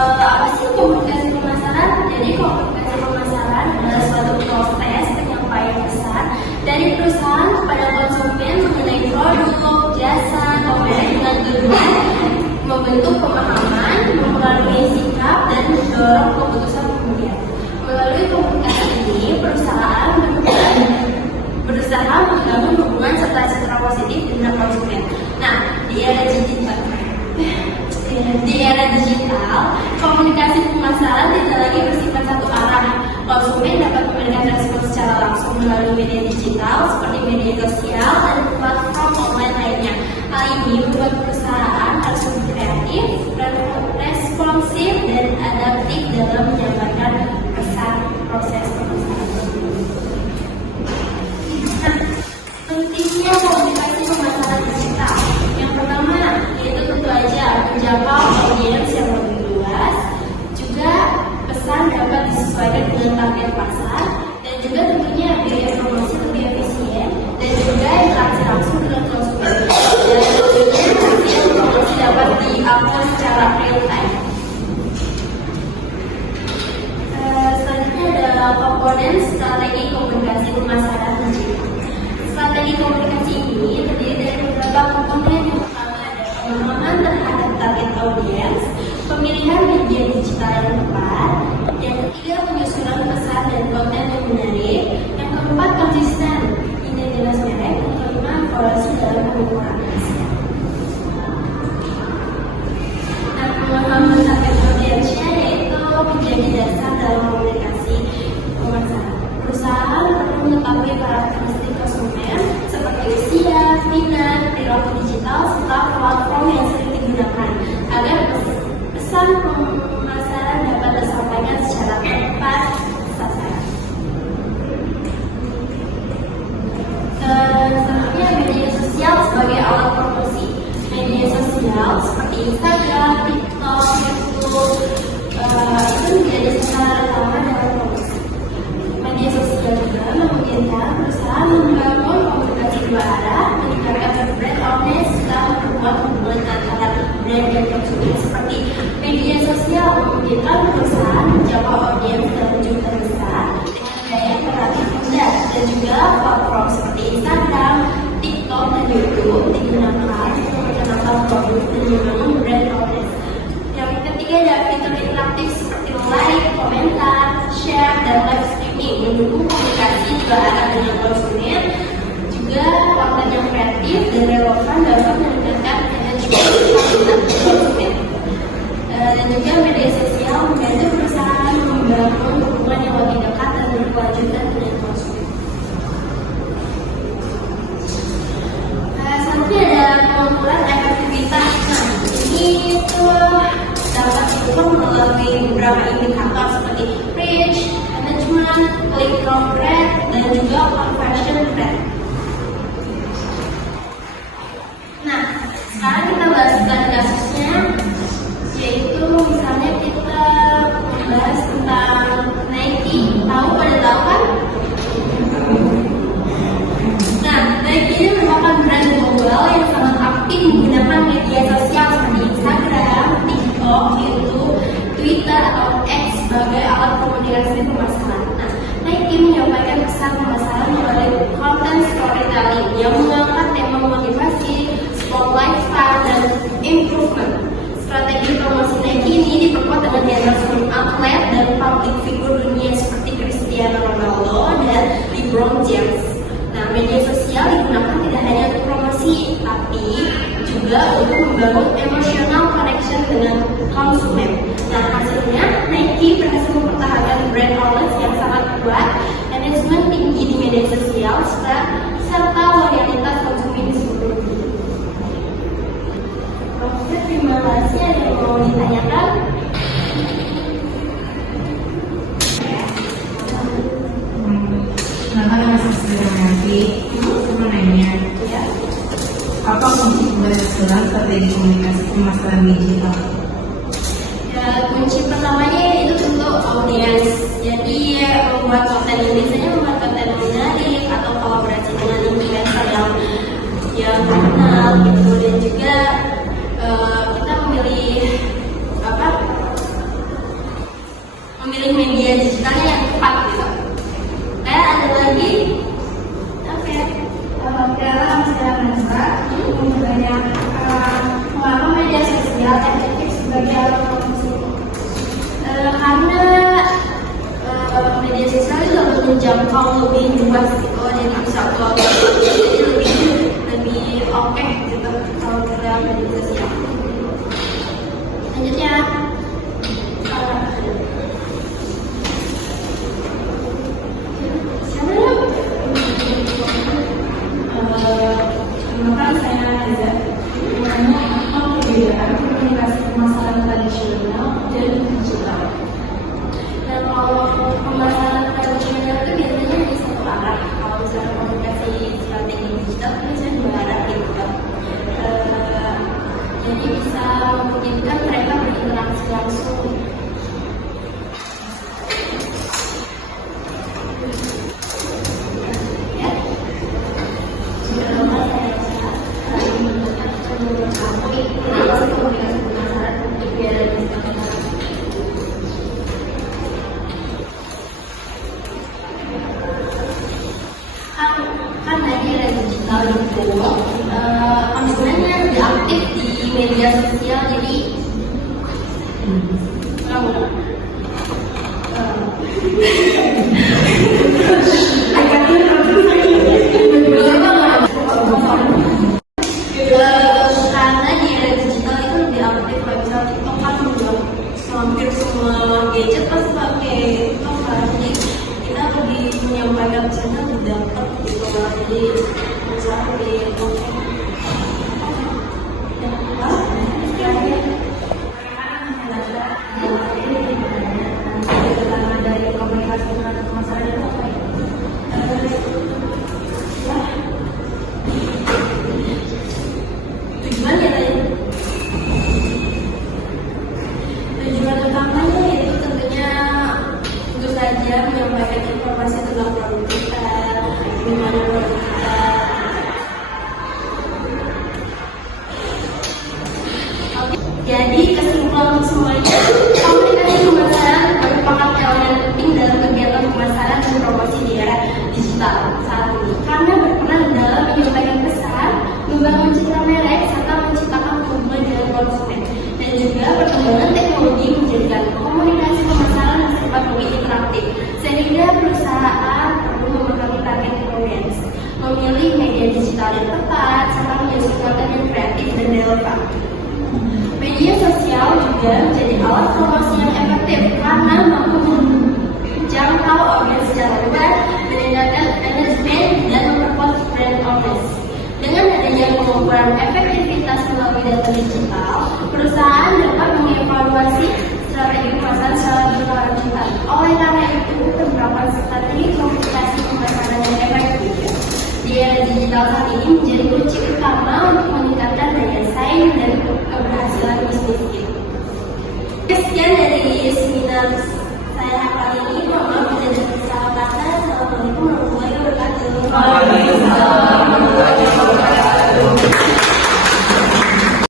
Apa sih komunikasi pemasaran? Jadi komunikasi pemasaran adalah suatu proses penyampaian pesan dari perusahaan kepada konsumen mengenai produk, jasa, atau merek dengan tujuan membentuk pemahaman, mempengaruhi sikap, dan mendorong keputusan pembelian. Melalui komunikasi ini, perusahaan berusaha membangun hubungan serta citra positif dengan konsumen. Nah, di era digital, komunikasi pemasaran tidak lagi bersifat satu arah. Konsumen dapat memberikan respon secara langsung melalui media digital seperti media sosial dan platform online lainnya. Hal ini membuat perusahaan harus lebih kreatif, responsif, dan adaptif dalam menyampaikan pesan proses pemasaran. Nah, pentingnya komunikasi pemasaran digital. Yang pertama, yaitu tentu aja menjangkau audiens yang lebih luas. Juga pesan dapat disesuaikan dengan target pasar, dan juga tentunya biaya promosi lebih efisien, dan juga interaksi langsung dengan konsumen. Dan tentunya hasil promosi dapat diupload secara real time. Selanjutnya ada komponen strategi komunikasi pemasaran digital. Strategi komunikasi ini terdiri dari beberapa komponen. Yang pertama ada pemahaman terhadap target audiens, pemilihan media digital yang tepat. Yang ketiga, penyusunan pesan dan konten yang menarik. Yang keempat, konsisten identitas merek. Yang kelima, evaluasi dalam pengukuran hasil. Nah, pemahaman target audiensnya yaitu menjadi dasar dalam komunikasi pemasaran. Perusahaan perlu mengetahui karakteristik konsumen seperti usia, minat, perilaku digital, serta platform yang sering digunakan agar pesan pemasaran dapat disampaikan secara tepat sasaran. Selanjutnya, media sosial sebagai alat promosi. Media sosial seperti Instagram, TikTok, YouTube itu menjadi sarana utama dalam promosi. Media sosial juga memungkinkan perusahaan membangun komunikasi dua arah, meningkatkan brand awareness, serta memperkuat hubungan antara brand dan konsumen. Seperti media sosial memungkinkan perusahaan menjangkau audiens dalam jumlah besar dengan gaya yang relatif mudah, dan juga platform seperti Instagram, TikTok, dan YouTube digunakan untuk mengenalkan produk dan membangun brand awareness. Yang ketiga ada fitur interaktif seperti like, komentar, share, dan live streaming mendukung komunikasi dua arah dengan konsumen. Juga konten yang kreatif dan relevan dapat meningkatkan engagement konsumen. Dan juga media sosial membantu perusahaan membangun hubungan yang lebih dekat dan berkelanjutan dengan konsumen. Selanjutnya ada pengukuran efektivitas. Nah, ini tuh dapat diukur melalui beberapa indikator seperti reach, engagement, click-through rate, dan juga conversion rate. Nah, sekarang kita bahas kasusnya, yaitu misalnya kita membahas tentang Nike. Pada tahu kan? Nah, Nike ini merupakan brand global yang sangat aktif menggunakan media sosial seperti Instagram, TikTok, YouTube, Twitter, atau X sebagai alat komunikasi pemasaran. Nah, Nike menyampaikan pesan pemasaran melalui content storytelling yang mengangkat tema motivasi, sport lifestyle, dan improvement. Strategi promosi Nike ini diperkuat dengan endorsement atlet dan public figure dunia seperti Cristiano Ronaldo dan LeBron James. Nah, media sosial digunakan tidak hanya untuk promosi, tapi juga untuk membangun emotional connection dengan konsumen. Nah, hasilnya Nike berhasil mempertahankan brand awareness yang sangat kuat, engagement tinggi di media sosial, serta loyalitas konsumen di seluruh dunia. Profesor, terima kasih. Ada yang mau ditanyakan? Aku mau nanya, apa kunci keberhasilan strategi komunikasi pemasaran digital? Ya, kunci pertamanya itu tentu audiens. Jadi membuat konten yang biasanya membuat konten yang menarik atau kolaborasi dengan influencer yang terkenal gitu. Dan juga kita memilih pilih media digitalnya yang tepat gitu. Ada lagi? Oke. Dalam sejarah banyak mengapa media sosial efektif sebagai alat promosi? Karena media sosial itu lebih menjangkau lebih luas gitu, jadi bisa jadi lebih oke gitu kalau kita media sosial. Selanjutnya, siapa dulu? Maka saya Reza mengenai apa perbedaan komunikasi pemasaran tradisional dan digital. Dan kalau pemasaran tradisional itu biasanya di satu arah. Kalau misalnya komunikasi strategi digital itu biasanya dua arah gitu kan. Jadi bisa memungkinkan mereka berinteraksi langsung. Ya. Sebelumnya saya menunjukkan menurut kamu itu komunikasi pemasaran untuk biar bisa kan media digital itu konsumennya lebih aktif di media sosial, jadi karena di era digital itu lebih aktif. Kayak misalnya TikTok kan udah hampir semua gadget pasti pakai TikTok kan, jadi kita lebih menyampaikan pesannya lebih dapat gitu lah. Jadi misalnya lebih oke. Dari komunikasi pemasaran itu apa ya? Tujuan ya tadi. Tujuan utamanya itu tentunya tentu saja menyampaikan informasi tentang produk kita, gimana produk kita. Oke, jadi kesimpulan untuk semuanya, komunikasi pemasaran merupakan elemen penting dalam kegiatan pemasaran dan promosi di era digital saat ini, karena berperan dalam menyampaikan pesan, membangun citra merek, serta menciptakan hubungan dengan konsumen. Dan juga perkembangan teknologi menjadikan komunikasi pemasaran bersifat lebih interaktif, sehingga perusahaan perlu memahami target audiens, memilih media digital yang tepat, serta menjadi konten yang kreatif dan relevan. Media sosial juga menjadi alat promosi yang efektif karena mampu menjangkau audiens secara luas, meningkatkan engagement, dan memperkuat brand awareness. Dengan adanya pengukuran efektivitas melalui data digital, perusahaan dapat mengevaluasi strategi pemasaran secara berkelanjutan. Oleh karena itu, penerapan strategi komunikasi pemasaran yang efektif di era digital saat ini menjadi kunci utama untuk meningkatkan daya saing dan keberhasilan bisnis kita. Sekian dari seminar saya kali ini. Mohon maaf bila ada salah kata. Assalamualaikum warahmatullahi wabarakatuh. Waalaikumsalam warahmatullahi wabarakatuh.